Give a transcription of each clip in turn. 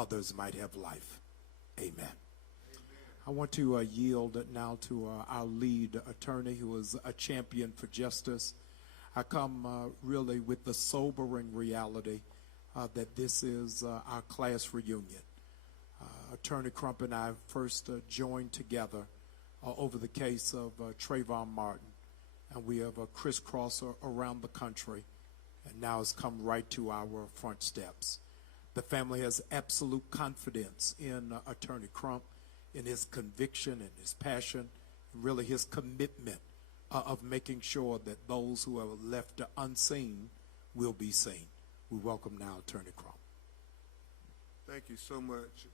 others might have life. Amen. I want to yield now to our lead attorney, who is a champion for justice. I come really with the sobering reality that this is our class reunion. Attorney Crump and I first joined together over the case of Trayvon Martin, and we have crisscrossed around the country, and now it's come right to our front steps. The family has absolute confidence in Attorney Crump, in his conviction and his passion, and really his commitment of making sure that those who are left unseen will be seen. We welcome now Attorney Crump. Thank you so much,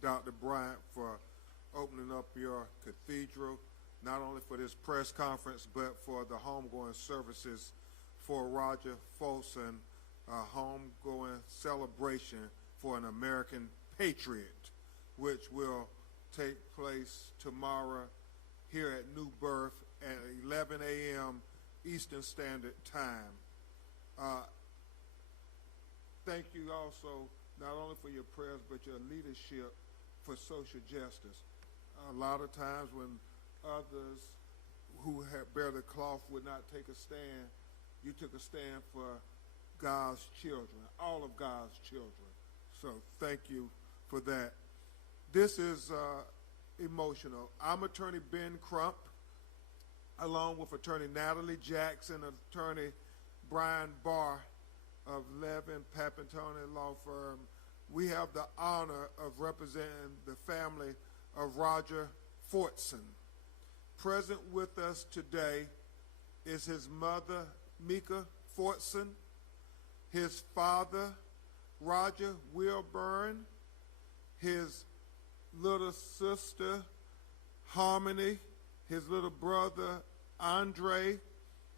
Dr. Bryant, for opening up your cathedral, not only for this press conference, but for the homegoing services for Roger Fortson, a homegoing celebration for an American patriot, which will take place tomorrow here at New Birth at 11 a.m. Eastern Standard Time. Thank you also not only for your prayers, but your leadership for social justice. A lot of times when others who bear the cloth would not take a stand, you took a stand for God's children, all of God's children. So thank you for that. This is emotional. I'm Attorney Ben Crump, along with Attorney Natalie Jackson and Attorney Brian Barr of Levin Papantoni Law Firm. We have the honor of representing the family of Roger Fortson. Present with us today is his mother, Mika Fortson, his father, Roger Wilburn, his little sister, Harmony, his little brother, Andre,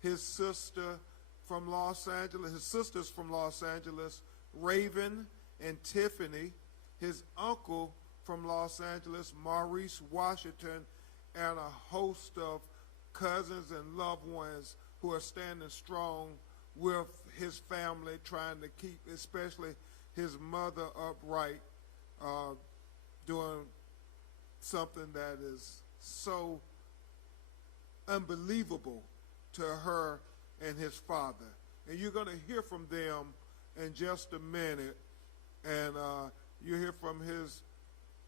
his sister from Los Angeles, his sisters from Los Angeles, Raven and Tiffany, his uncle from Los Angeles, Maurice Washington, and a host of cousins and loved ones who are standing strong with his family, trying to keep especially his mother upright, doing something that is so unbelievable to her and his father. And you're going to hear from them in just a minute, and you hear from his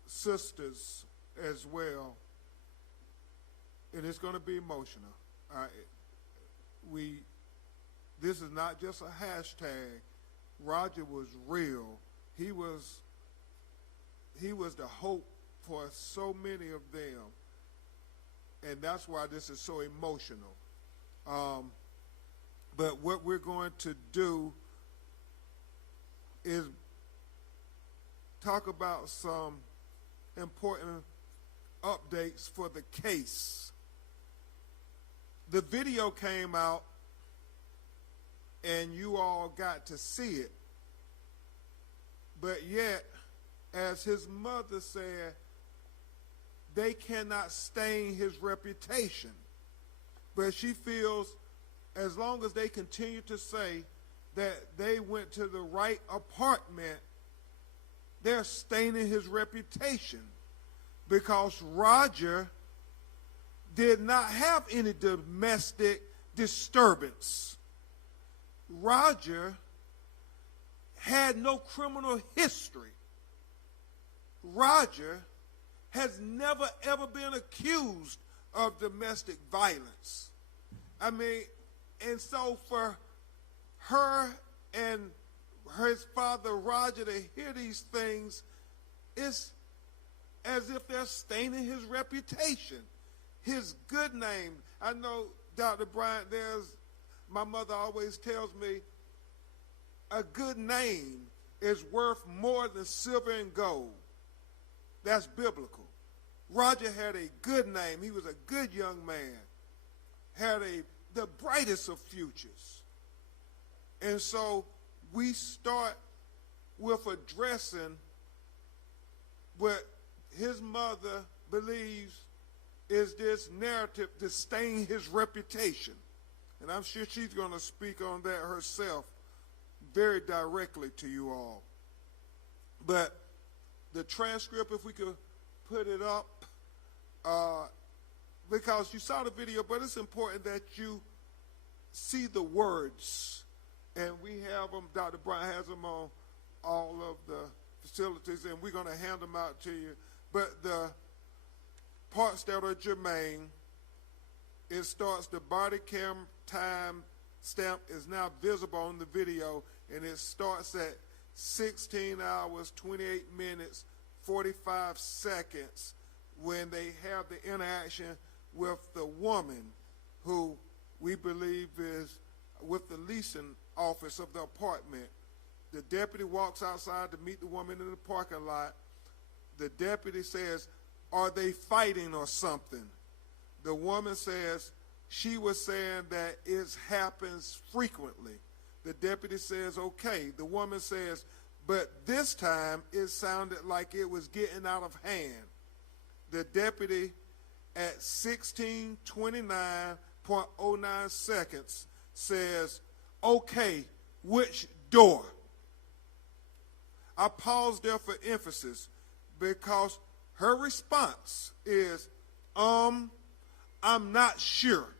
sisters as well, and it's going to be emotional. This is not just a hashtag. Roger was real. He was the hope for so many of them, and that's why this is so emotional. But what we're going to do is talk about some important updates for the case. The video came out and you all got to see it, but yet, as his mother said, they cannot stain his reputation. But she feels as long as they continue to say that they went to the right apartment, they're staining his reputation, because Roger did not have any domestic disturbance. Roger had no criminal history. Roger has never ever been accused of domestic violence. I mean, and so for her and his father Roger to hear these things, it's as if they're staining his reputation, his good name. I know, Dr. Bryant, my mother always tells me, a good name is worth more than silver and gold. That's biblical. Roger had a good name. He was a good young man, had the brightest of futures. And so we start with addressing what his mother believes is this narrative to stain his reputation. And I'm sure she's going to speak on that herself very directly to you all. But the transcript, if we could put it up, because you saw the video, but it's important that you see the words. And we have them, Dr. Bryant has them on all of the facilities, and we're going to hand them out to you. But the parts that are germane, it starts, the body cam time stamp is now visible on the video, and it starts at 16 hours, 28 minutes, 45 seconds when they have the interaction with the woman who we believe is with the leasing office of the apartment. The deputy walks outside to meet the woman in the parking lot. The deputy says, "Are they fighting or something?" The woman says, she was saying that it happens frequently. The deputy says, okay. The woman says, but this time it sounded like it was getting out of hand. The deputy at 16:29.09 seconds says, okay, which door? I paused there for emphasis because her response is, I'm not sure.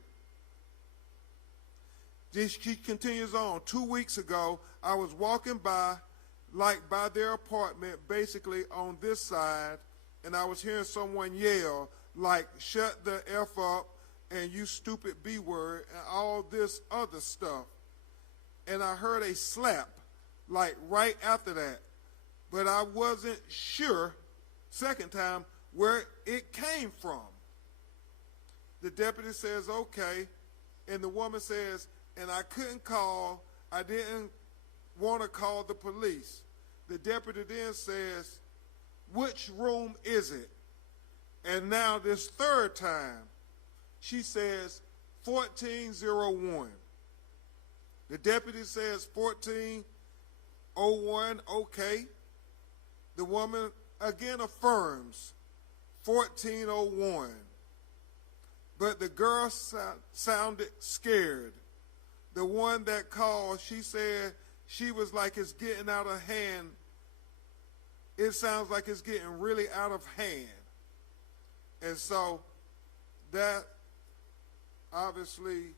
She continues on. 2 weeks ago, I was walking by their apartment, basically on this side, and I was hearing someone yell, like, shut the F up, and you stupid B word, and all this other stuff. And I heard a slap, like right after that. But I wasn't sure, second time, where it came from. The deputy says, okay, and the woman says, and I didn't want to call the police. The deputy then says, which room is it? And now this third time, she says 1401. The deputy says 1401, okay. The woman again affirms 1401. But the girl sounded scared. The one that called, she said she was like, it's getting out of hand. It sounds like it's getting really out of hand. And so that obviously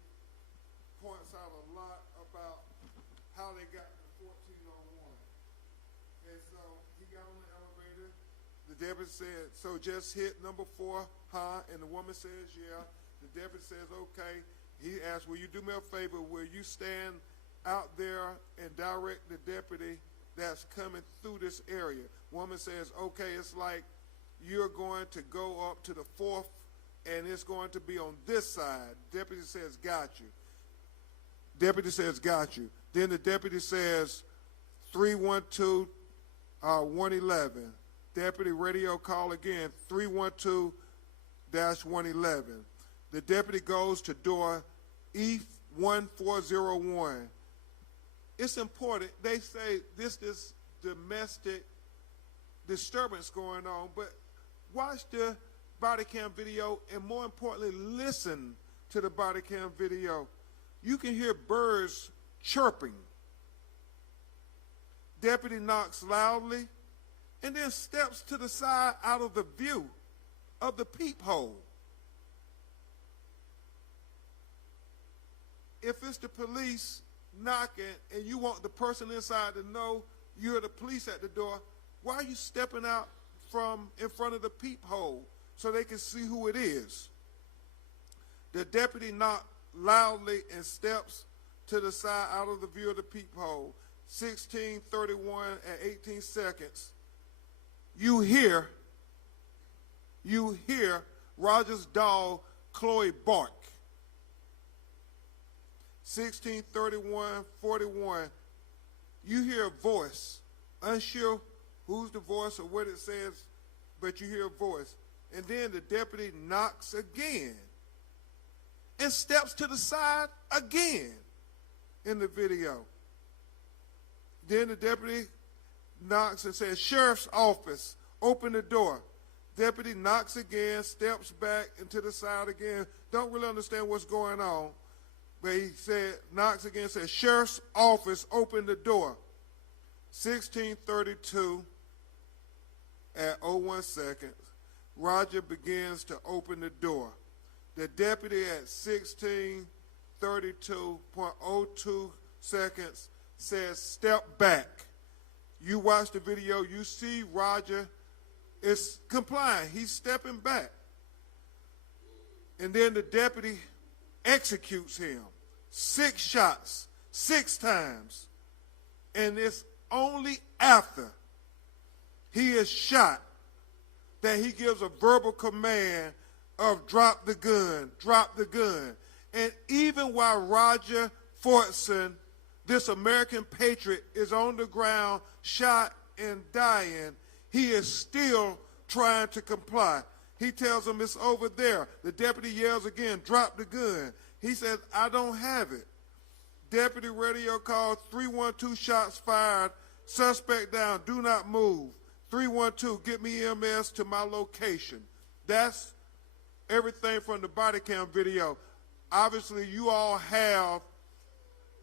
points out a lot about how they got to 1401. And so he got on the elevator. The deputy said, so just hit number 4, huh? And the woman says, yeah. The deputy says, okay. He asked, will you do me a favor? Will you stand out there and direct the deputy that's coming through this area? Woman says, okay, it's like you're going to go up to the 4th, and it's going to be on this side. Deputy says, got you. Deputy says, got you. Then the deputy says, 312-111. Deputy radio call again, 312-111. The deputy goes to door E1401. It's important. They say this domestic disturbance going on, but watch the body cam video, and more importantly, listen to the body cam video. You can hear birds chirping. Deputy knocks loudly and then steps to the side out of the view of the peephole. If it's the police knocking and you want the person inside to know you're the police at the door, why are you stepping out from in front of the peephole so they can see who it is? The deputy knocks loudly and steps to the side out of the view of the peephole. 16:31 and 18 seconds. You hear Roger's dog Chloe bark. 16:31:41. You hear a voice, unsure who's the voice or what it says, but you hear a voice. And then the deputy knocks again and steps to the side again in the video. Then the deputy knocks and says, sheriff's office, open the door. Deputy knocks again, steps back and to the side again. Don't really understand what's going on. But he said, knocks again, says, sheriff's office, open the door. 16:32. 1 second, Roger begins to open the door. The deputy at 16:32.02 seconds says, "Step back." You watch the video, you see Roger is complying. He's stepping back. And then the deputy executes him. 6 shots, 6 times. And it's only after he is shot that he gives a verbal command of drop the gun, drop the gun. And even while Roger Fortson, this American patriot, is on the ground, shot and dying, he is still trying to comply. He tells him it's over there. The deputy yells again, drop the gun. He says, I don't have it. Deputy radio calls, 312 shots fired, suspect down, do not move. 312, get me EMS to my location. That's everything from the body cam video. Obviously, you all have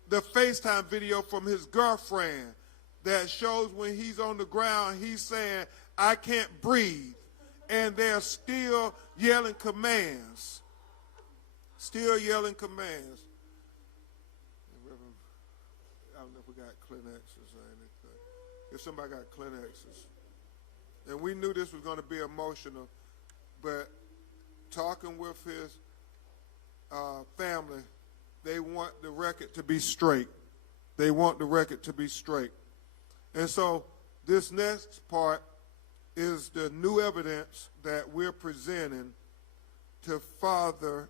the FaceTime video from his girlfriend that shows when he's on the ground, he's saying, I can't breathe. And they're still yelling commands. Still yelling commands. I don't know if we got Kleenexes or anything. If somebody got Kleenexes. And we knew this was going to be emotional, but talking with his family, they want the record to be straight. They want the record to be straight. And so this next part is the new evidence that we're presenting to further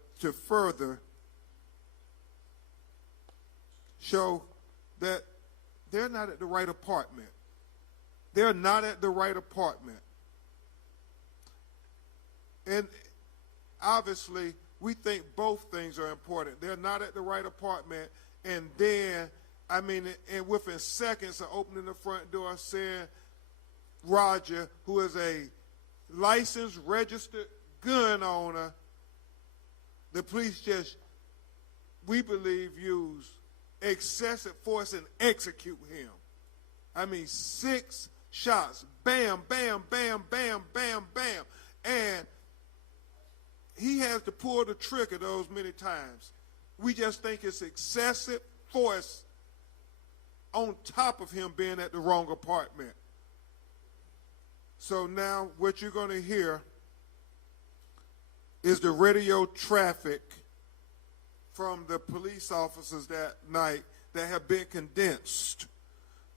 show that they're not at the right apartment. They're not at the right apartment. And obviously, we think both things are important. They're not at the right apartment, and then, and within seconds of opening the front door, saying, Roger, who is a licensed, registered gun owner, the police just, we believe, use excessive force and execute him. 6 shots, bam, bam, bam, bam, bam, bam. And he has to pull the trigger those many times. We just think it's excessive force on top of him being at the wrong apartment. So now what you're going to hear is the radio traffic from the police officers that night that have been condensed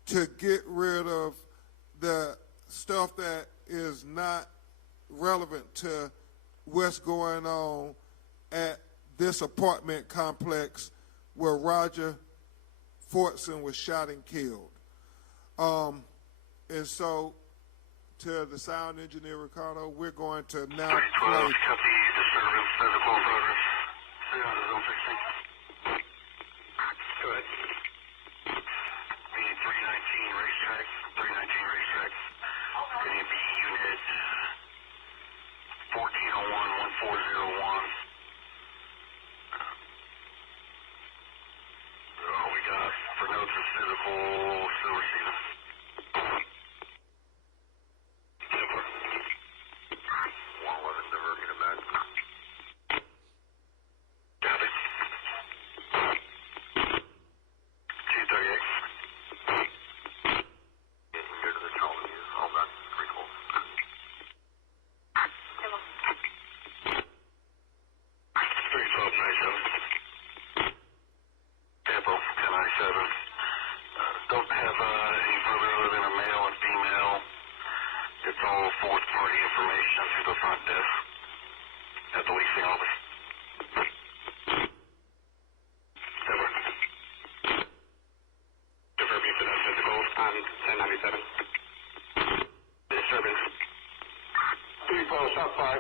to get rid of the stuff that is not relevant to what's going on at this apartment complex where Roger Fortson was shot and killed. And so, to the sound engineer, Ricardo, we're going to now play. Copy, disturbance, physical progress. Zone 16. Go ahead. The 319 racetrack, 319 racetrack. Going to be unit 1401-1401. We got for notes of physical, still receiving. Don't have any further other than a male and female. It's all fourth-party information through the front desk at the leasing office. Over. Confirm you for that physical on 1097. Disturbance. 312, shot 5.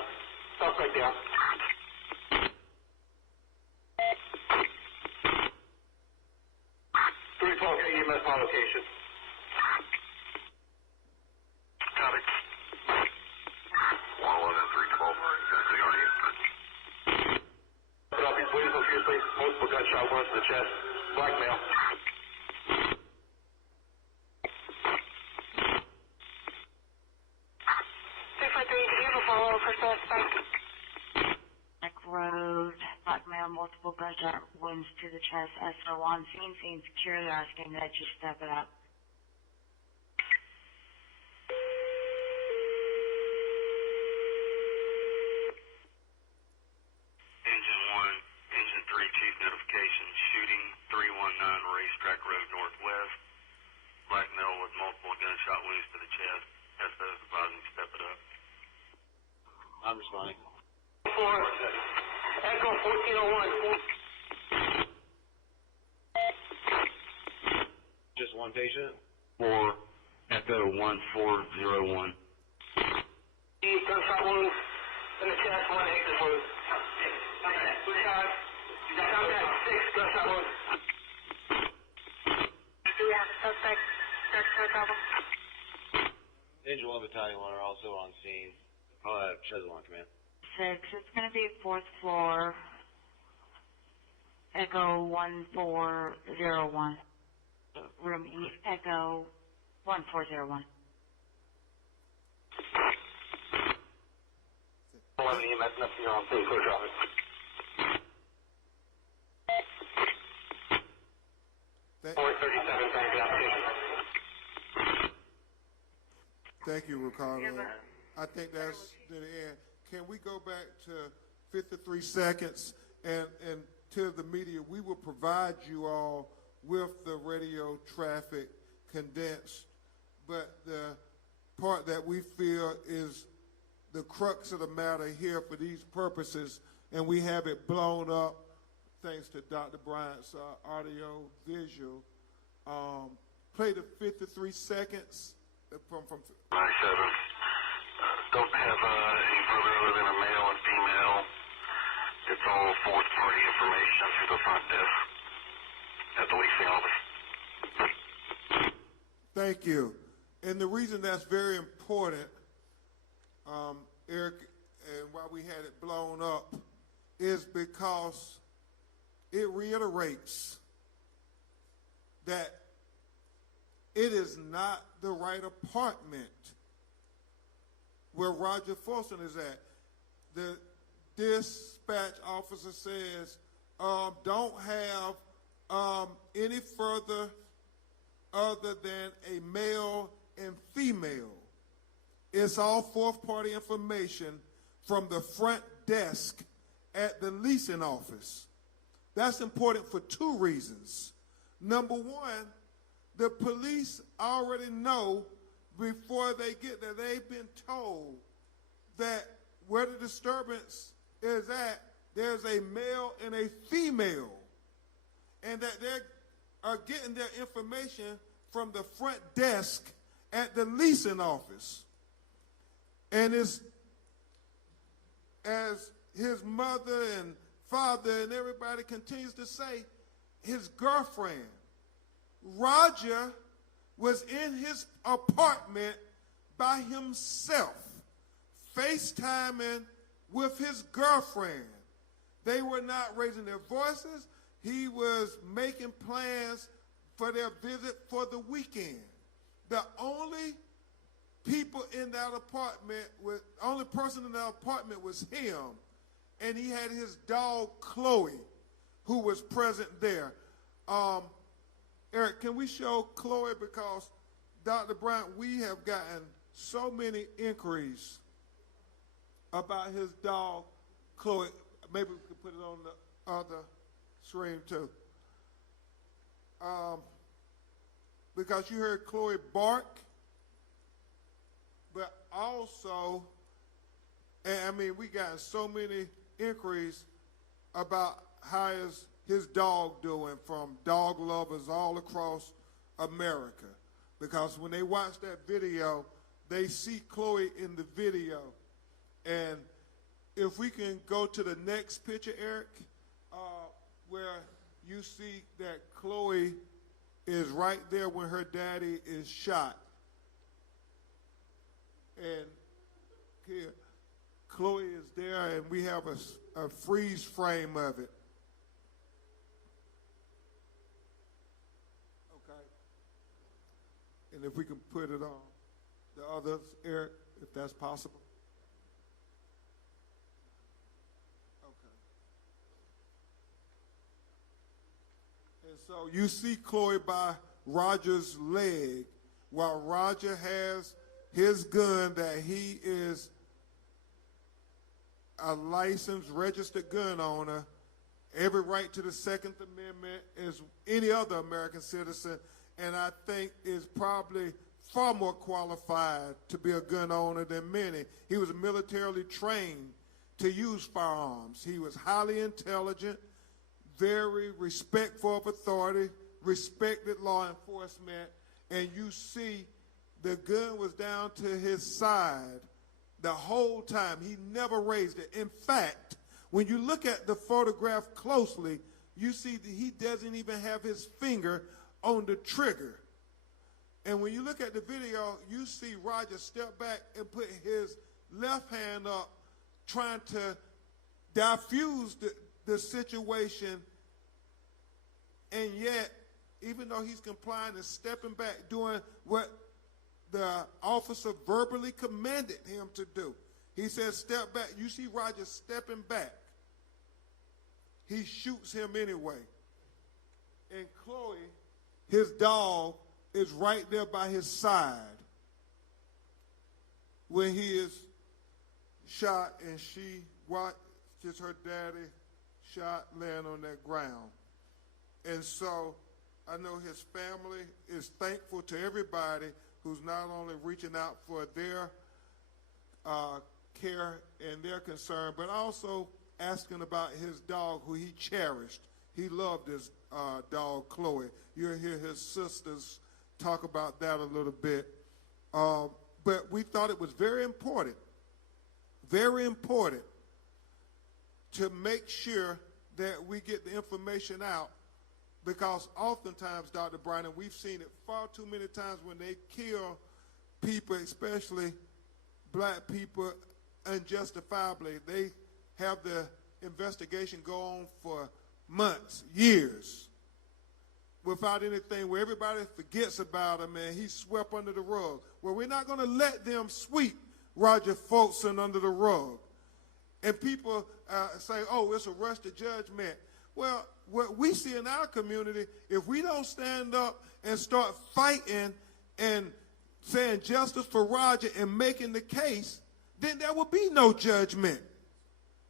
Suspect down. 312, get EMS my location. Got it. 111, 312, exactly on you. Put up, he's bleeding profusely, multiple gunshot wounds to the chest, blackmail. Neck Road, black male, multiple gunshot wounds to the chest. SO on scene securely asking that you step it up. Engine 1, Engine 3, chief notification, shooting 319 Racetrack Road Northwest. Black male with multiple gunshot wounds to the chest. SO is advising to step it up. I'm responding. Echo 1401. Just one patient? For Echo 1401. Gunshot wounds in the chest, 1 exit wound. We got contact 6 gunshot wounds. Do we have a suspect? Engine 1 Battalion 1 are also on scene. I'll have Chesil on command. 6, it's going to be 4th floor. Echo 1401. Room E, Echo 1401. 11 EMS, nothing, you're on safe, clear traffic. Thank, 437, thank you, application. thank you, Ricardo. I think that's the end. Can we go back to 53 seconds and to the media? We will provide you all with the radio traffic condensed, but the part that we feel is the crux of the matter here for these purposes, and we have it blown up thanks to Dr. Bryant's audio visual. Play the 53 seconds from 97. Don't have any further other than a male and female. It's all fourth party information through the front desk at the leasing office. Thank you. And the reason that's very important, Eric, and why we had it blown up, is because it reiterates that it is not the right apartment where Roger Fortson is at. The dispatch officer says, don't have any further other than a male and female. It's all fourth party information from the front desk at the leasing office. That's important for 2 reasons. Number 1, the police already know before they get there, they've been told that where the disturbance is at, there's a male and a female, and that they are getting their information from the front desk at the leasing office. And it's, as his mother and father and everybody continues to say, his girlfriend, Roger, was in his apartment by himself, FaceTiming with his girlfriend. They were not raising their voices. He was making plans for their visit for the weekend. The only people in that apartment, only person in that apartment was him, and he had his dog Chloe, who was present there. Eric, can we show Chloe, because Dr. Bryant, we have gotten so many inquiries about his dog Chloe. Maybe we could put it on the other screen too. Because you heard Chloe bark, but also, and I mean, we got so many inquiries about how is his dog doing from dog lovers all across America. Because when they watch that video, they see Chloe in the video. And if we can go to the next picture, Eric, where you see that Chloe is right there when her daddy is shot. And here, Chloe is there, and we have a freeze frame of it. Okay. And if we can put it on the others, Eric, if that's possible. so you see Chloe by Roger's leg, while Roger has his gun that he is a licensed, registered gun owner, every right to the Second Amendment as any other American citizen, and I think is probably far more qualified to be a gun owner than many. He was militarily trained to use firearms. He was highly intelligent, very respectful of authority, respected law enforcement, and you see the gun was down to his side the whole time. He never raised it. In fact, when you look at the photograph closely, you see that he doesn't even have his finger on the trigger. And when you look at the video, you see Roger step back and put his left hand up, trying to diffuse the situation, and yet, even though he's complying and stepping back, doing what the officer verbally commanded him to do. He says, step back. You see Roger stepping back. He shoots him anyway. And Chloe, his dog, is right there by his side when he is shot, and she watches her daddy shot laying on that ground. And so I know his family is thankful to everybody who's not only reaching out for their care and their concern, but also asking about his dog who he cherished. He loved his dog, Chloe. You'll hear his sisters talk about that a little bit. But we thought it was very important to make sure that we get the information out, because oftentimes, Dr. Bryan, we've seen it far too many times when they kill people, especially black people, unjustifiably. They have the investigation go on for months, years, without anything, where everybody forgets about him and he's swept under the rug. Well, we're not going to let them sweep Roger Fortson under the rug. And people say, oh, it's a rush to judgment. Well, what we see in our community, if we don't stand up and start fighting and saying justice for Roger and making the case, then there will be no judgment.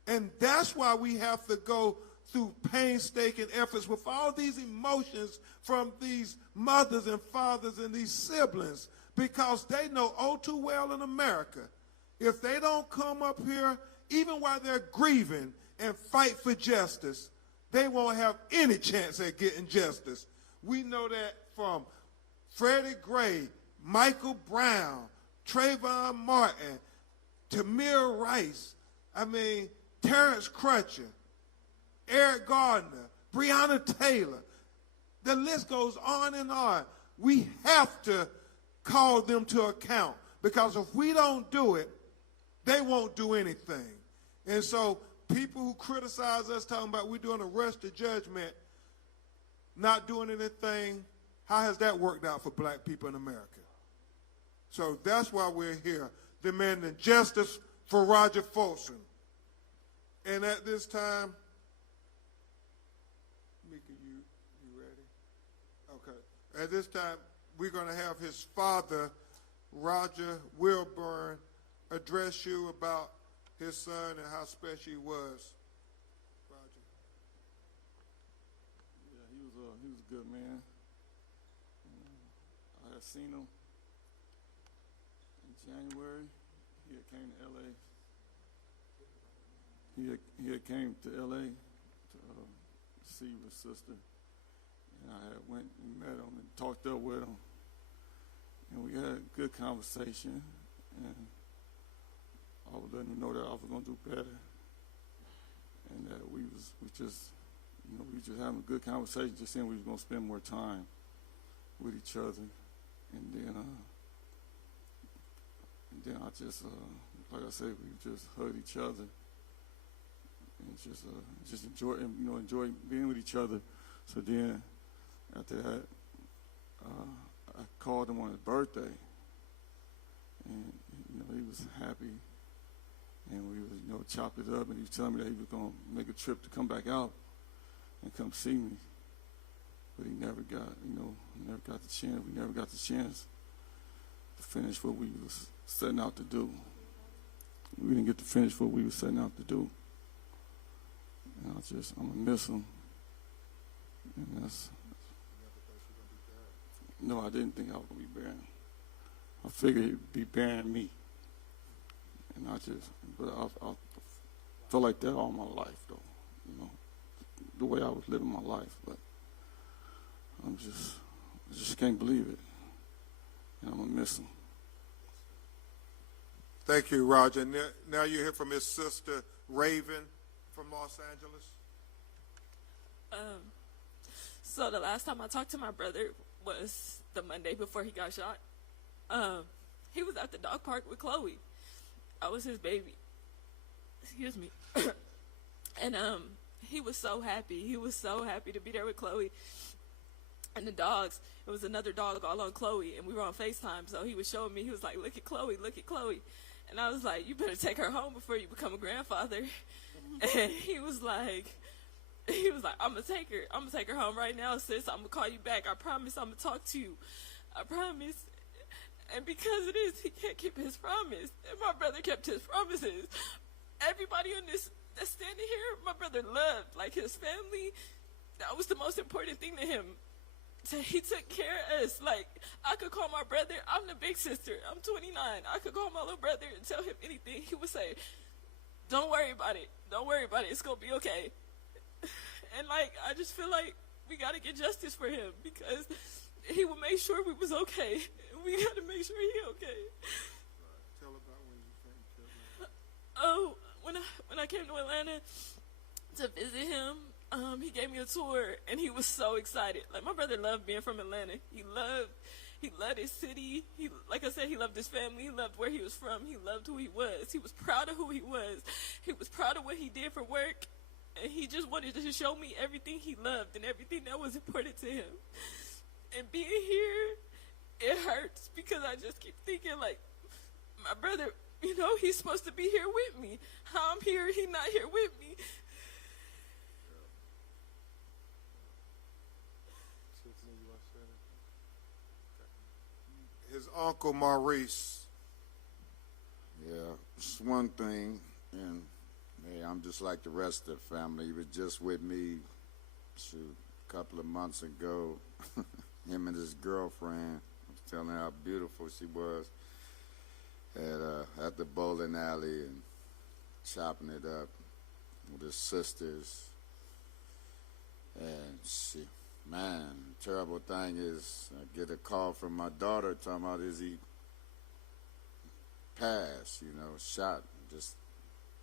And that's why we have to go through painstaking efforts with all these emotions from these mothers and fathers and these siblings, because they know all too well in America, if they don't come up here, even while they're grieving, and fight for justice, they won't have any chance at getting justice. We know that from Freddie Gray, Michael Brown, Trayvon Martin, Tamir Rice, Terrence Crutcher, Eric Gardner, Breonna Taylor. The list goes on and on. We have to call them to account, because if we don't do it, they won't do anything. And so people who criticize us talking about we're doing a rush to judgment, not doing anything, how has that worked out for black people in America? So that's why we're here, demanding justice for Roger Fortson. And at this time, Mika, you ready? Okay. At this time, we're going to have his father, Roger Wilburn, address you about his son and how special he was. Roger. Yeah, he was a good man. I had seen him in January. He had came to L.A. He had came to L.A. to see his sister, and I had went and met him and talked up with him, and we had a good conversation, and I was letting him know that I was going to do better, and that we just having a good conversation, just saying we was going to spend more time with each other, and then I just, like I said, we just hugged each other, and just enjoy being with each other. So then, after that, I called him on his birthday, and he was happy. And we was, chopped it up, and he was telling me that he was going to make a trip to come back out and come see me. but he never got, never got the chance. We never got the chance to finish what we was setting out to do. We didn't get to finish what we were setting out to do. And I'm gonna miss him. And that's. No, I didn't think I was gonna be burying him. I figured he'd be burying me. And I felt like that all my life, though. The way I was living my life, but I just can't believe it. And I'm gonna miss him. Thank you, Roger. Now you hear from his sister, Raven, from Los Angeles. So the last time I talked to my brother was the Monday before he got shot. He was at the dog park with Chloe. I was his baby. Excuse me. And he was so happy. He was so happy to be there with Chloe and the dogs. It was another dog all on Chloe, and we were on FaceTime, so he was showing me. He was like, look at Chloe, look at Chloe. And I was like, you better take her home before you become a grandfather. And he was like, I'm going to take her home right now, sis. I'm going to call you back. I promise I'm going to talk to you. I promise. And because it is, he can't keep his promise. And my brother kept his promises. Everybody on this that's standing here, my brother loved, like, his family. That was the most important thing to him. So he took care of us. Like, I could call my brother. I'm the big sister. I'm 29. I could call my little brother and tell him anything. He would say, don't worry about it. Don't worry about it. It's going to be okay. And, like, I just feel like we got to get justice for him because he would make sure we was okay. And we got to make sure he okay. Tell about when you came to Atlanta. Oh, when I came to Atlanta to visit him, he gave me a tour, and he was so excited. Like, my brother loved being from Atlanta. He loved his city. Like I said, he loved his family. He loved where he was from. He loved who he was. He was proud of who he was. He was proud of what he did for work, and he just wanted to show me everything he loved and everything that was important to him. And being here, it hurts because I just keep thinking, like, my brother, he's supposed to be here with me. How I'm here, he's not here with me. His uncle Maurice. Yeah, it's one thing, and hey, I'm just like the rest of the family. He was just with me a couple of months ago. Him and his girlfriend. I was telling her how beautiful she was at the bowling alley and chopping it up with his sisters. And terrible thing is I get a call from my daughter talking about is he passed, shot just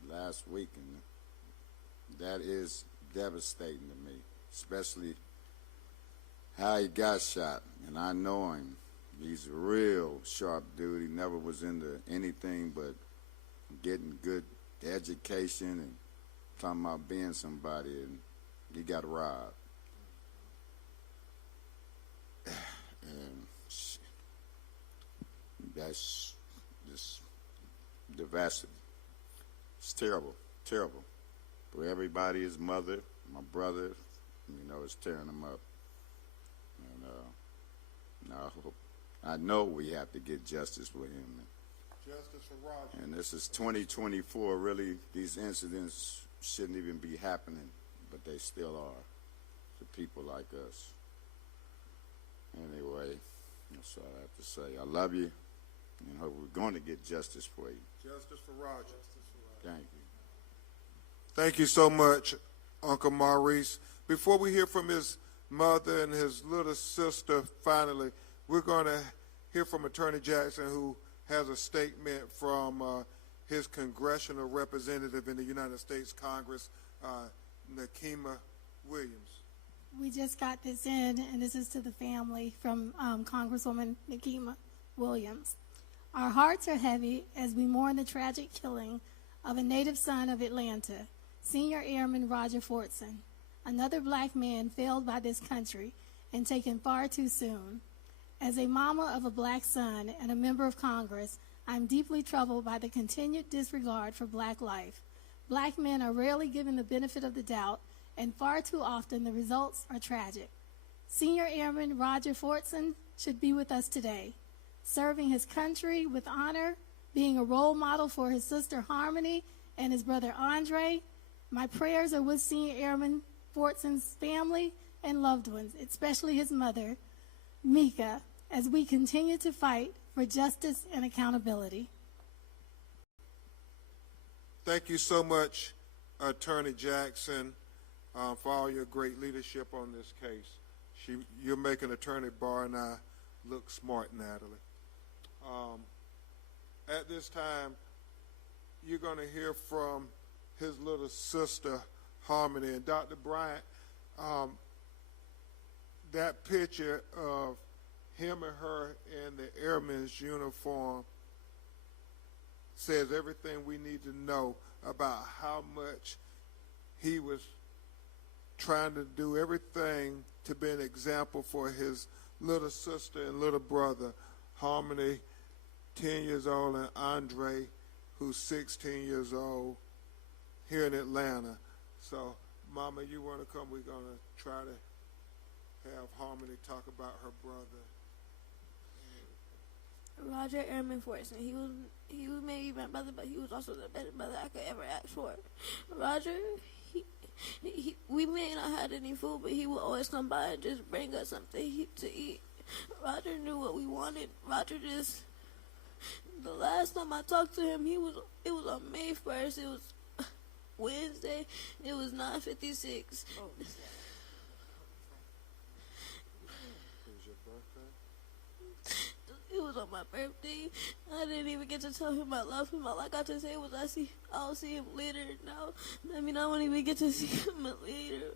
last week. And that is devastating to me, especially how he got shot. And I know him. He's a real sharp dude. He never was into anything but getting good education and talking about being somebody, and he got robbed. And that's just devastating. It's terrible, terrible. For everybody, his mother, my brother, it's tearing him up. And I know we have to get justice for him. Justice for Roger. And this is 2024. Really, these incidents shouldn't even be happening, but they still are to people like us. Anyway, that's all I have to say. I love you, and hope we're going to get justice for you. Justice for Roger. Thank you. Thank you so much, Uncle Maurice. Before we hear from his mother and his little sister, finally, we're going to hear from Attorney Jackson, who has a statement from his congressional representative in the United States Congress, Nakima Williams. We just got this in, and this is to the family from Congresswoman Nakima Williams. Our hearts are heavy as we mourn the tragic killing of a native son of Atlanta, Senior Airman Roger Fortson, another black man failed by this country and taken far too soon. As a mama of a black son and a member of Congress, I'm deeply troubled by the continued disregard for black life. Black men are rarely given the benefit of the doubt, and far too often the results are tragic. Senior Airman Roger Fortson should be with us today, serving his country with honor, being a role model for his sister Harmony and his brother Andre. My prayers are with Senior Airman Fortson's family and loved ones, especially his mother, Mika, as we continue to fight for justice and accountability. Thank you so much, Attorney Jackson, for all your great leadership on this case. You're making Attorney Barr and I look smart, Natalie. At this time, you're going to hear from his little sister, Harmony. And Dr. Bryant, that picture of him and her in the airman's uniform says everything we need to know about how much he was trying to do everything to be an example for his little sister and little brother, Harmony, 10 years old, and Andre, who's 16 years old, here in Atlanta. So, Mama, you want to come? We're going to try to have Harmony talk about her brother. Roger Airman Fortson. He was maybe my brother, but he was also the best brother I could ever ask for. Roger, we may not have any food, but he would always come by and just bring us something to eat. Roger knew what we wanted. Roger just, the last time I talked to him, it was on May 1st. It was Wednesday. It was 9:56. Oh. It was your birthday? It was on my birthday. I didn't even get to tell him I love him. All I got to say was I'll see him later. Now, I mean, I won't even get to see him later.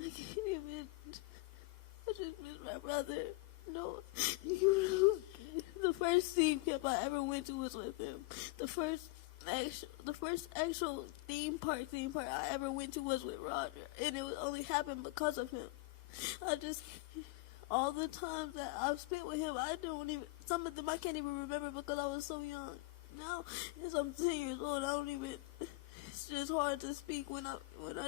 I can't even. I just miss my brother. No, the first scene camp I ever went to was with him. The first actual theme park I ever went to was with Roger, and it only happened because of him. All the times that I've spent with him, some of them I can't even remember because I was so young. Now, as I'm 10 years old, it's just hard to speak when I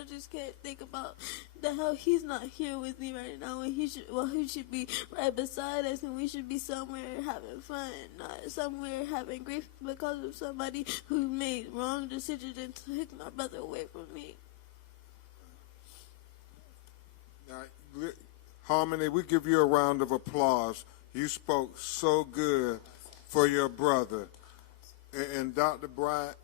just can't think about how he's not here with me right now, and he should be right beside us, and we should be somewhere having fun, not somewhere having grief because of somebody who made wrong decisions and took my brother away from me. Now, Harmony, we give you a round of applause. You spoke so good for your brother. And Dr. Bryant,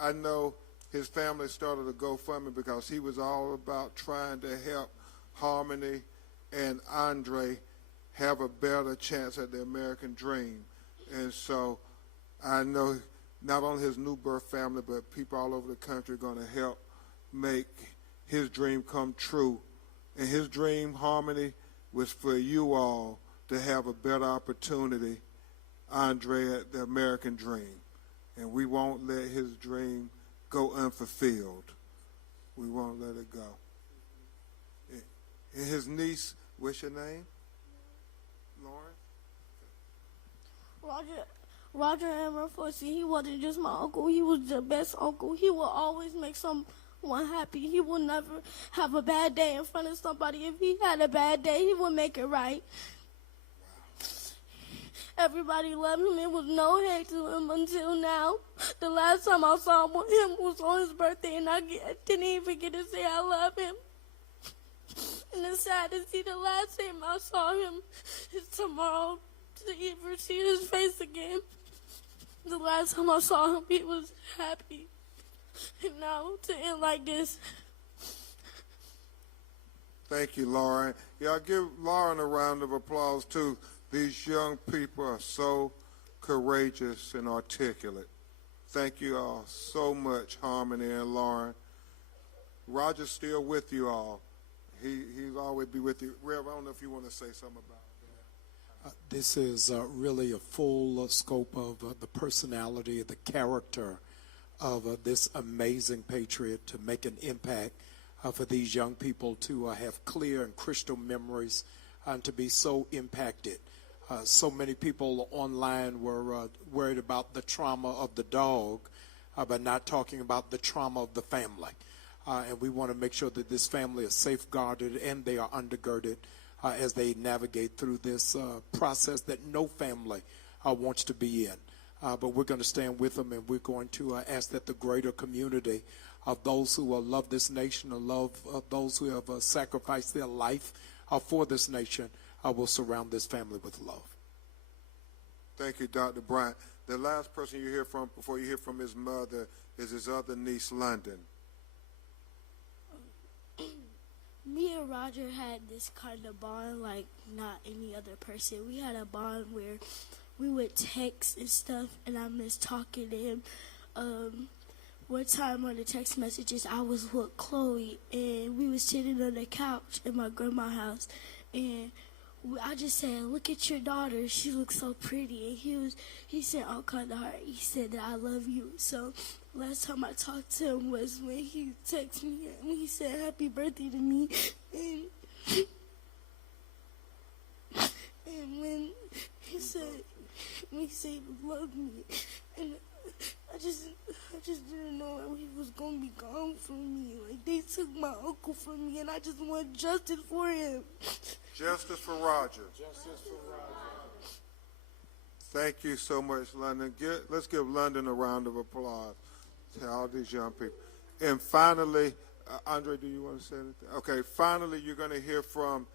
I know his family started a GoFundMe because he was all about trying to help Harmony and Andre have a better chance at the American dream. And so I know not only his new birth family, but people all over the country are going to help make his dream come true. And his dream, Harmony, was for you all to have a better opportunity, Andre, at the American dream. And we won't let his dream go unfulfilled. We won't let it go. And his niece, what's your name? Lauren? Roger Airman Fortson, he wasn't just my uncle. He was the best uncle. He will always make someone happy. He will never have a bad day in front of somebody. If he had a bad day, he would make it right. Everybody loved him. It was no hate to him until now. The last time I saw him was on his birthday, and I didn't even get to say I love him. And it's sad to see the last time I saw him is tomorrow, to ever see his face again. The last time I saw him, he was happy. And now to end like this. Thank you, Lauren. Yeah, give Lauren a round of applause, too. These young people are so courageous and articulate. Thank you all so much, Harmony and Lauren. Roger's still with you all. He'll always be with you. Rev, I don't know if you want to say something about that. This is really a full scope of the personality, the character of this amazing patriot to make an impact for these young people to have clear and crystal memories and to be so impacted. So many people online were worried about the trauma of the dog, but not talking about the trauma of the family. and we want to make sure that this family is safeguarded and they are undergirded as they navigate through this process that no family wants to be in. But we're going to stand with them, and we're going to ask that the greater community of those who love this nation, or love those who have sacrificed their life for this nation, will surround this family with love. Thank you, Dr. Bryant. The last person you hear from before you hear from his mother is his other niece, London. Me and Roger had this kind of bond like not any other person. We had a bond where we would text and stuff, and I miss talking to him. One time on the text messages, I was with Chloe, and we was sitting on the couch in my grandma's house, and I just said, "Look at your daughter. She looks so pretty." And he said all kind of heart. He said that I love you. So last time I talked to him was when he texted me and he said happy birthday to me, and when he said he loved me, and I just didn't know he was gonna be gone from me. Like, they took my uncle from me, and I just want justice for him. Justice for Roger. Justice for Roger. Thank you so much, London. Let's give London a round of applause to all these young people. And finally, Andre, do you want to say anything? Okay, finally, you're going to hear from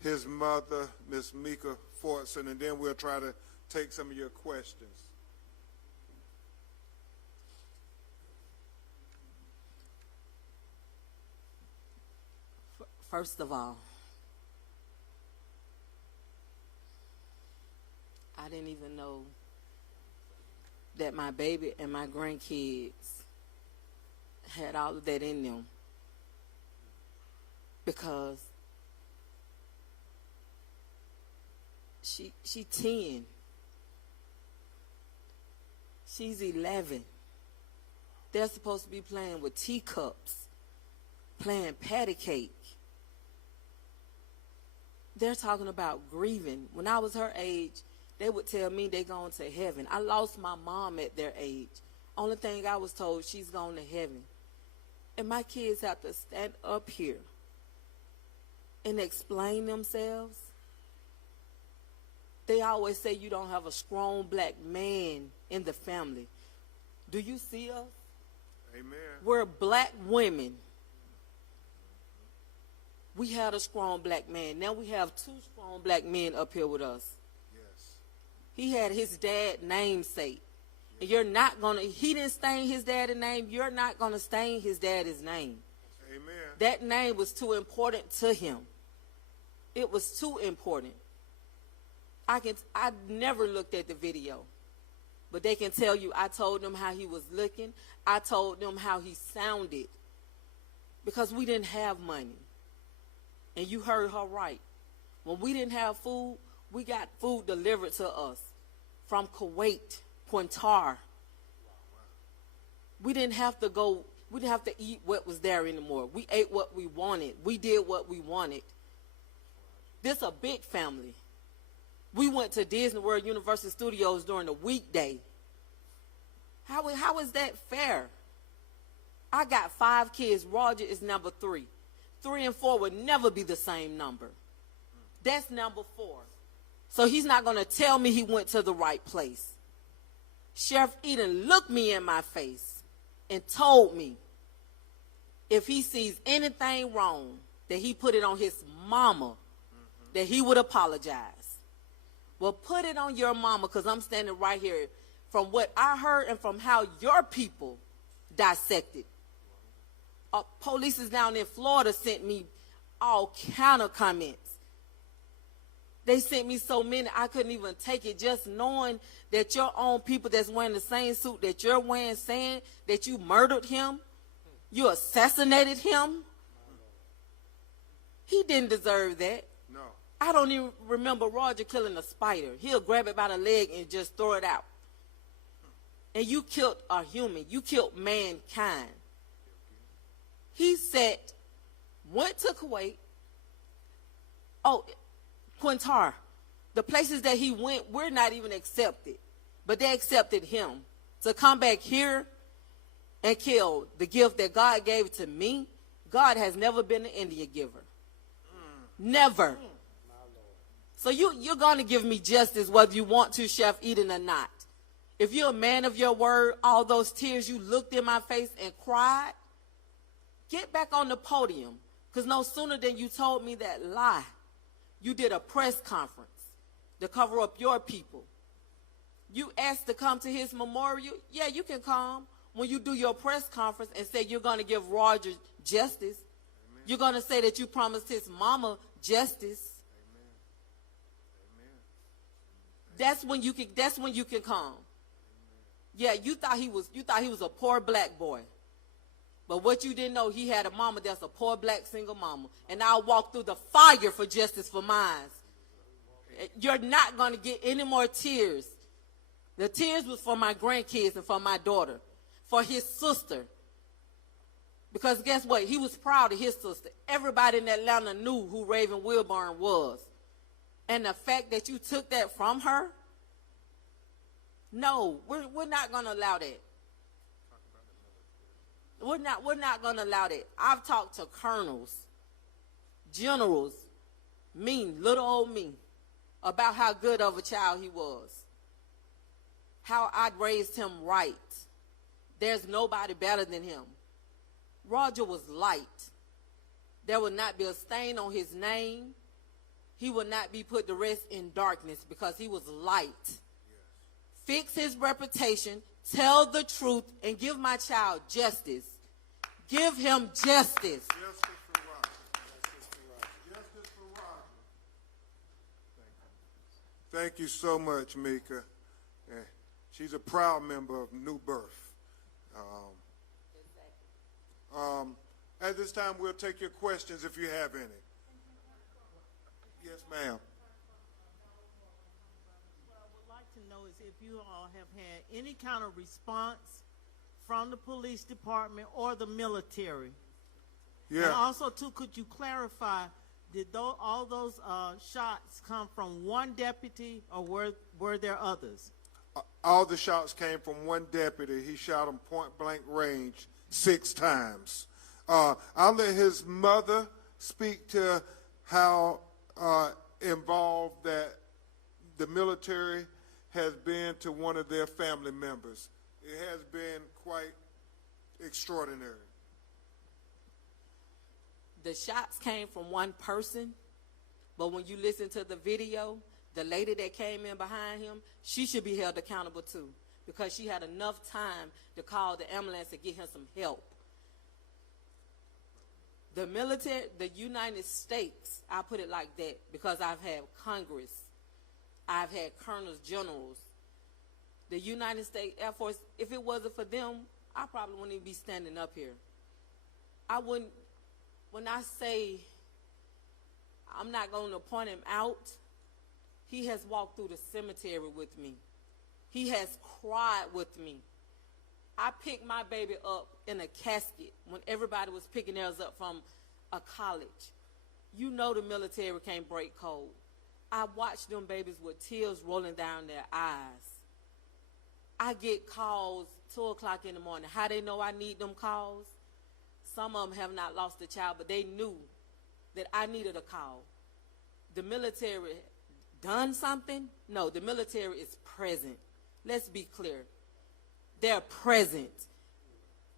his mother, Miss Mika Fortson, and then we'll try to take some of your questions. First of all, I didn't even know that my baby and my grandkids had all of that in them, because she 10, she's 11. They're supposed to be playing with teacups, playing patty cake. They're talking about grieving. When I was her age, they would tell me they going to heaven. I lost my mom at their age. Only thing I was told, she's going to heaven. And my kids have to stand up here and explain themselves. They always say you don't have a strong black man in the family. Do you see us? Amen. We're black women. We had a strong black man. Now we have 2 strong black men up here with us. Yes. He had his dad's namesake. And you're not going to, he didn't stain his dad's name. You're not going to stain his dad's name. Amen. That name was too important to him. It was too important. I never looked at the video. But they can tell you, I told them how he was looking. I told them how he sounded. Because we didn't have money. And you heard her right. When we didn't have food, we got food delivered to us from Kuwait, Puntar. We didn't have to eat what was there anymore. We ate what we wanted. We did what we wanted. This a big family. We went to Disney World Universal Studios during the weekday. How is that fair? I got 5 kids. Roger is number 3. 3 and 4 would never be the same number. That's number 4. So he's not going to tell me he went to the right place. Sheriff Eden looked me in my face and told me if he sees anything wrong, that he put it on his mama, that he would apologize. Well, put it on your mama, because I'm standing right here. From what I heard and from how your people dissected, police down in Florida sent me all kind of comments. They sent me so many I couldn't even take it, just knowing that your own people that's wearing the same suit that you're wearing, saying that you murdered him, you assassinated him. He didn't deserve that. No. I don't even remember Roger killing a spider. He'll grab it by the leg and just throw it out. And you killed a human. You killed mankind. He went to Kuwait. Oh, Quintar. The places that he went, we're not even accepted. But they accepted him. To come back here and kill the gift that God gave to me, God has never been an Indian giver. Never. So you're going to give me justice whether you want to, Chef Eden, or not. If you're a man of your word, all those tears you looked in my face and cried, get back on the podium. Because no sooner than you told me that lie, you did a press conference to cover up your people. You asked to come to his memorial. Yeah, you can come. When you do your press conference and say you're going to give Roger justice, amen, you're going to say that you promised his mama justice. Amen. Amen. That's when you can come. Amen. Yeah, you thought he was a poor black boy. But what you didn't know, he had a mama that's a poor black single mama. And I'll walk through the fire for justice for mine. You're not going to get any more tears. The tears was for my grandkids and for my daughter, for his sister. Because guess what? He was proud of his sister. Everybody in Atlanta knew who Raven Wilburn was. And the fact that you took that from her, no, we're not going to allow that. We're not going to allow that. I've talked to colonels, generals, little old me, about how good of a child he was. How I'd raised him right. There's nobody better than him. Roger was light. There would not be a stain on his name. He would not be put to rest in darkness because he was light. Yes. Fix his reputation, tell the truth, and give my child justice. Give him justice. Justice for Roger. Justice for Roger. Thank you so much, Mika. She's a proud member of New Birth. At this time, we'll take your questions if you have any. Yes, ma'am. What I would like to know is if you all have had any kind of response from the police department or the military. Yeah. And also, too, could you clarify, did all those shots come from one deputy or were there others? All the shots came from one deputy. He shot him point blank range 6 times. I'll let his mother speak to how involved that the military has been to one of their family members. It has been quite extraordinary. The shots came from one person, but when you listen to the video, the lady that came in behind him, she should be held accountable too, because she had enough time to call the ambulance and get him some help. The military, the United States, I put it like that because I've had Congress, I've had colonels, generals. The United States Air Force, if it wasn't for them, I probably wouldn't even be standing up here. I wouldn't, when I say I'm not going to point him out, he has walked through the cemetery with me. He has cried with me. I picked my baby up in a casket when everybody was picking theirs up from a college. You know the military can't break code. I watched them babies with tears rolling down their eyes. I get calls 2 o'clock in the morning. How they know I need them calls? Some of them have not lost a child, but they knew that I needed a call. The military done something? No, the military is present. Let's be clear. They're present.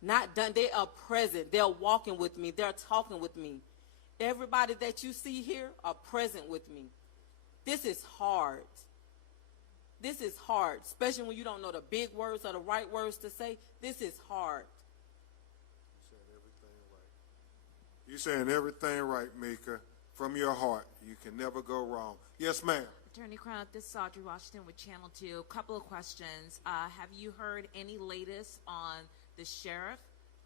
Not done. They are present. They're walking with me. They're talking with me. Everybody that you see here are present with me. This is hard. This is hard, especially when you don't know the big words or the right words to say. This is hard. You're saying everything right, Mika. From your heart. You can never go wrong. Yes, ma'am. Attorney Crump, this is Audrey Washington with Channel 2. A couple of questions. Have you heard any latest on the sheriff,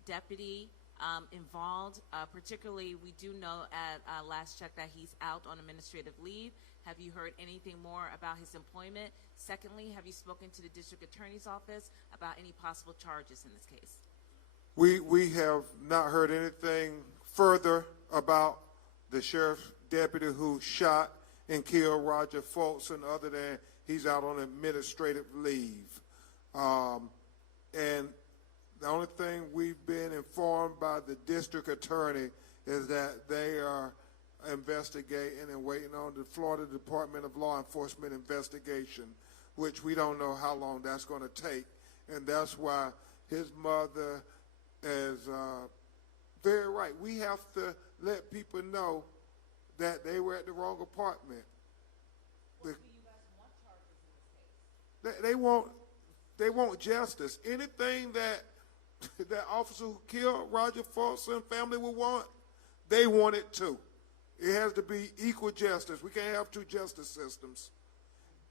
deputy involved? Particularly, we do know at last check that he's out on administrative leave. Have you heard anything more about his employment? Secondly, have you spoken to the district attorney's office about any possible charges in this case? We have not heard anything further about the sheriff's deputy who shot and killed Roger Fortson, other than he's out on administrative leave. And The only thing we've been informed by the district attorney is that they are investigating and waiting on the Florida Department of Law Enforcement investigation, which we don't know how long that's going to take. And that's why his mother is very right. We have to let people know that they were at the wrong apartment. They want justice. Anything that that officer who killed Roger Fortson family would want, they want it too. It has to be equal justice. We can't have two justice systems.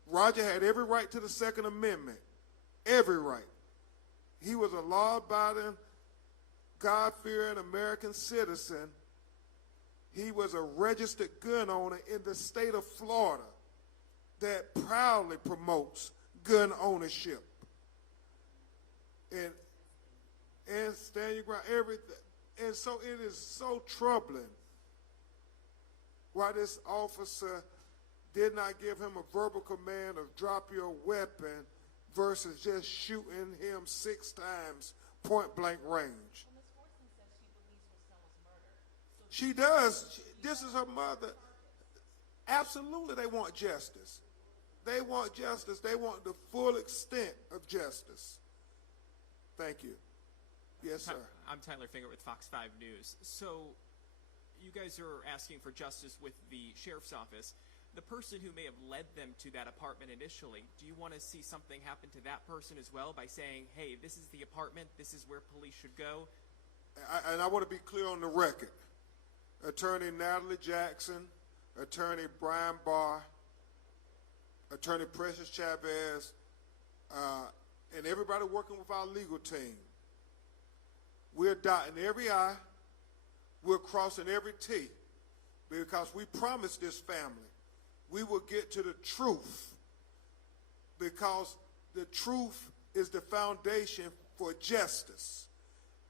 Roger had every right to the Second Amendment. Every right. He was a law-abiding, God-fearing American citizen. He was a registered gun owner in the state of Florida that proudly promotes gun ownership. And stand your ground, everything. And so it is so troubling why this officer did not give him a verbal command of drop your weapon versus just shooting him 6 times point blank range. She does. This is her mother. Absolutely, they want justice. They want justice. They want the full extent of justice. Thank you. Yes, sir. I'm Tyler Finger with Fox 5 News. So you guys are asking for justice with the sheriff's office. The person who may have led them to that apartment initially, do you want to see something happen to that person as well by saying, hey, this is the apartment, this is where police should go? And I want to be clear on the record. Attorney Natalie Jackson, Attorney Brian Barr, Attorney Precious Chavez, and everybody working with our legal team, we're dotting every I, we're crossing every T, because we promised this family we will get to the truth, because the truth is the foundation for justice.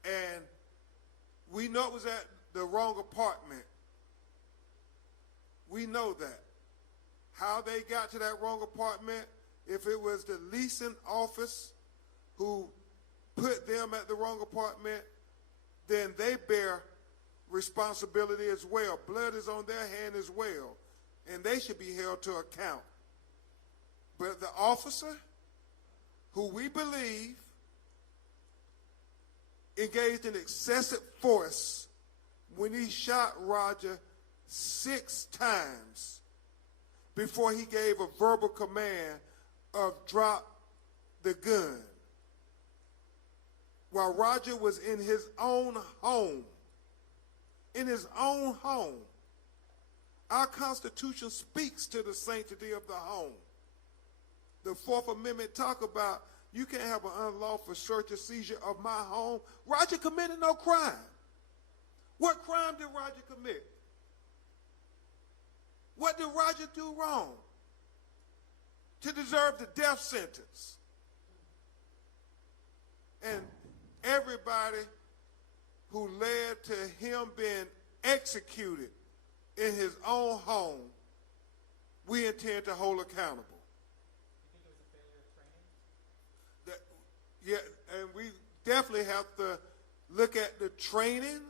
And we know it was at the wrong apartment. We know that. How they got to that wrong apartment, if it was the leasing office who put them at the wrong apartment, then they bear responsibility as well. Blood is on their hand as well, and they should be held to account. But the officer, who we believe engaged in excessive force when he shot Roger 6 times before he gave a verbal command of drop the gun, while Roger was in his own home. In his own home. Our Constitution speaks to the sanctity of the home. The Fourth Amendment talk about you can't have an unlawful search or seizure of my home. Roger committed no crime. What crime did Roger commit? What did Roger do wrong to deserve the death sentence? And everybody who led to him being executed in his own home, we intend to hold accountable. You think it was a failure of training? Yeah, and we definitely have to look at the training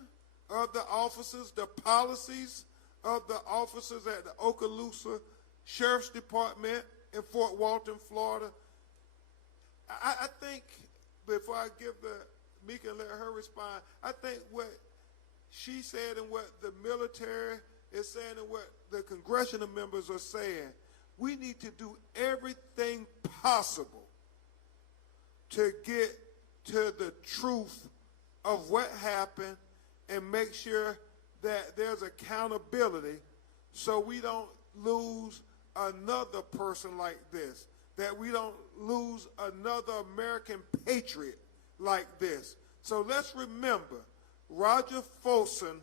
of the officers, the policies of the officers at the Okaloosa Sheriff's Department in Fort Walton, Florida. I think, before I give Mika and let her respond, I think what she said and what the military is saying and what the congressional members are saying, we need to do everything possible to get to the truth of what happened and make sure that there's accountability so we don't lose another person like this, that we don't lose another American patriot like this. So let's remember, Roger Fortson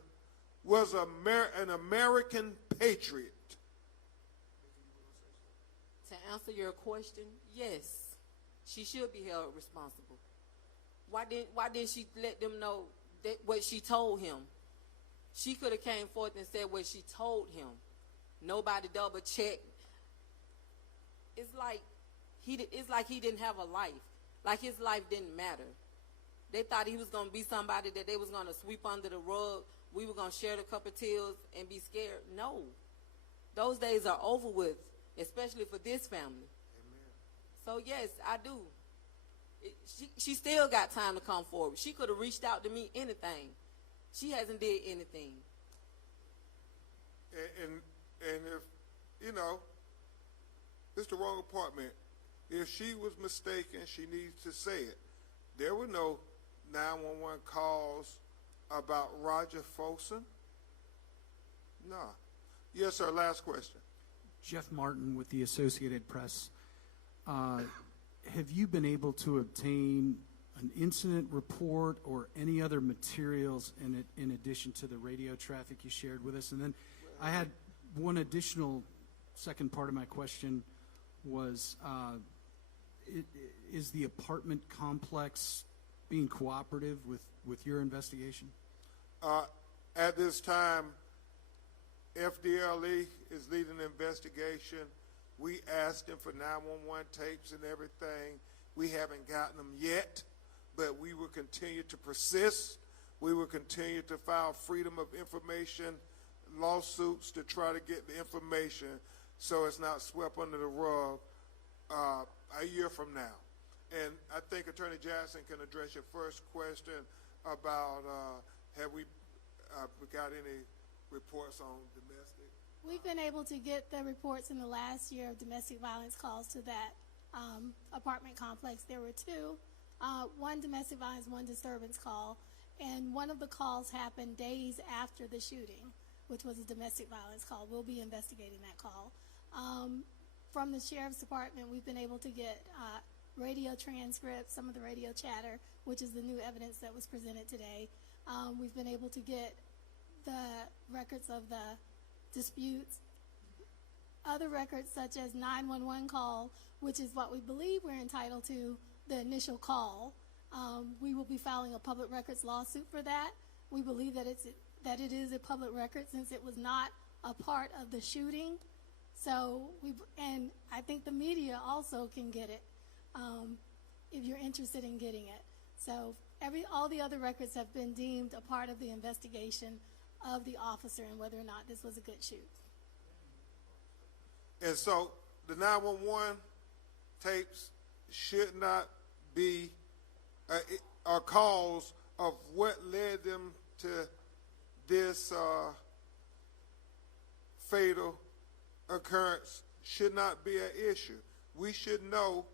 was an American patriot. To answer your question, yes, she should be held responsible. Why didn't she let them know that what she told him? She could have came forth and said what she told him. Nobody double checked. It's like he didn't have a life. Like his life didn't matter. They thought he was going to be somebody that they was going to sweep under the rug. We were going to share the cup of tears and be scared. No. Those days are over with, especially for this family. Amen. So, yes, I do. She still got time to come forward. She could have reached out to me anything. She hasn't did anything. And if, you know, it's the wrong apartment. If she was mistaken, she needs to say it. There were no 911 calls about Roger Fortson. No. Yes, sir. Last question. Jeff Martin with the Associated Press. Have you been able to obtain an incident report or any other materials in addition to the radio traffic you shared with us? And then I had one additional second part of my question was, is the apartment complex being cooperative with your investigation? At this time, FDLE is leading the investigation. We asked them for 911 tapes and everything. We haven't gotten them yet, but we will continue to persist. We will continue to file freedom of information lawsuits to try to get the information so it's not swept under the rug a year from now. And I think Attorney Jackson can address your first question about have we got any reports on domestic? We've been able to get the reports in the last year of domestic violence calls to that apartment complex. There were two, one domestic violence, one disturbance call, and one of the calls happened days after the shooting, which was a domestic violence call. We'll be investigating that call. From the Sheriff's Department, we've been able to get radio transcripts, some of the radio chatter, which is the new evidence that was presented today. We've been able to get the records of the disputes, other records such as 911 call, which is what we believe we're entitled to, the initial call. We will be filing a public records lawsuit for that. We believe that it is a public record since it was not a part of the shooting. So and I think the media also can get it if you're interested in getting it. So all the other records have been deemed a part of the investigation of the officer and whether or not this was a good shoot. And so the 911 tapes should not be cause of what led them to this fatal occurrence should not be an issue. We should know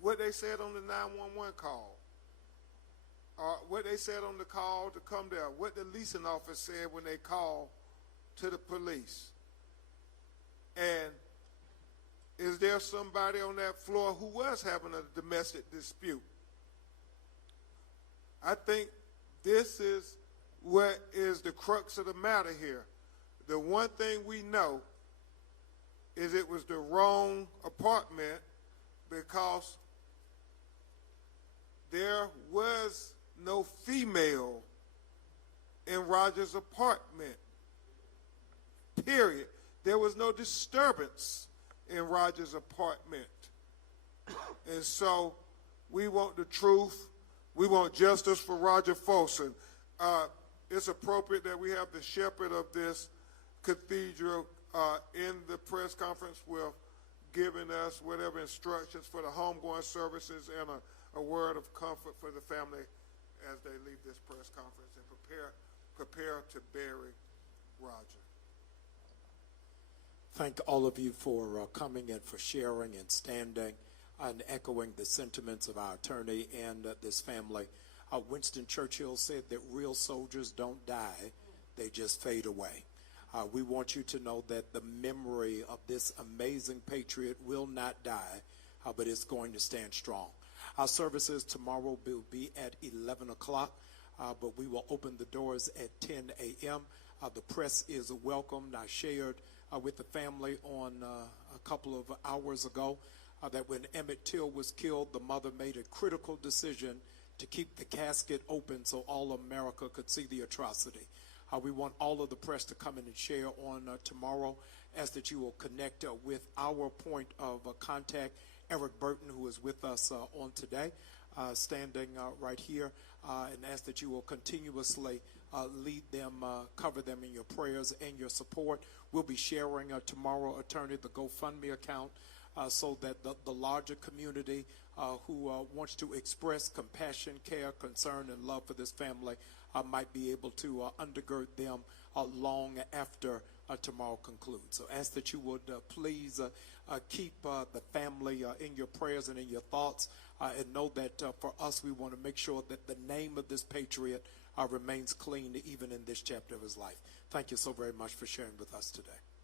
what they said on the 911 call. What they said on the call to come there, what the leasing officer said when they called to the police. And is there somebody on that floor who was having a domestic dispute? I think this is what is the crux of the matter here. The one thing we know is it was the wrong apartment because there was no female in Roger's apartment, period. There was no disturbance in Roger's apartment. And so we want the truth. We want justice for Roger Fortson. It's appropriate that we have the shepherd of this cathedral in the press conference with giving us whatever instructions for the homegoing services and a word of comfort for the family as they leave this press conference and prepare to bury Roger. Thank all of you for coming and for sharing and standing and echoing the sentiments of our attorney and this family. Winston Churchill said that real soldiers don't die, they just fade away. We want you to know that the memory of this amazing patriot will not die, but it's going to stand strong. Our services tomorrow will be at 11 o'clock, but we will open the doors at 10 a.m. The press is welcomed. I shared with the family on a couple of hours ago that when Emmett Till was killed, the mother made a critical decision to keep the casket open so all America could see the atrocity. We want all of the press to come in and share on tomorrow, as that you will connect with our point of contact, Eric Burton, who is with us on today. standing right here, and ask that you will continuously lead them, cover them in your prayers and your support. We'll be sharing tomorrow, attorney, the GoFundMe account, so that the larger community who wants to express compassion, care, concern, and love for this family might be able to undergird them long after tomorrow concludes. So ask that you would please keep the family in your prayers and in your thoughts, and know that for us, we want to make sure that the name of this patriot remains clean even in this chapter of his life. Thank you so very much for sharing with us today.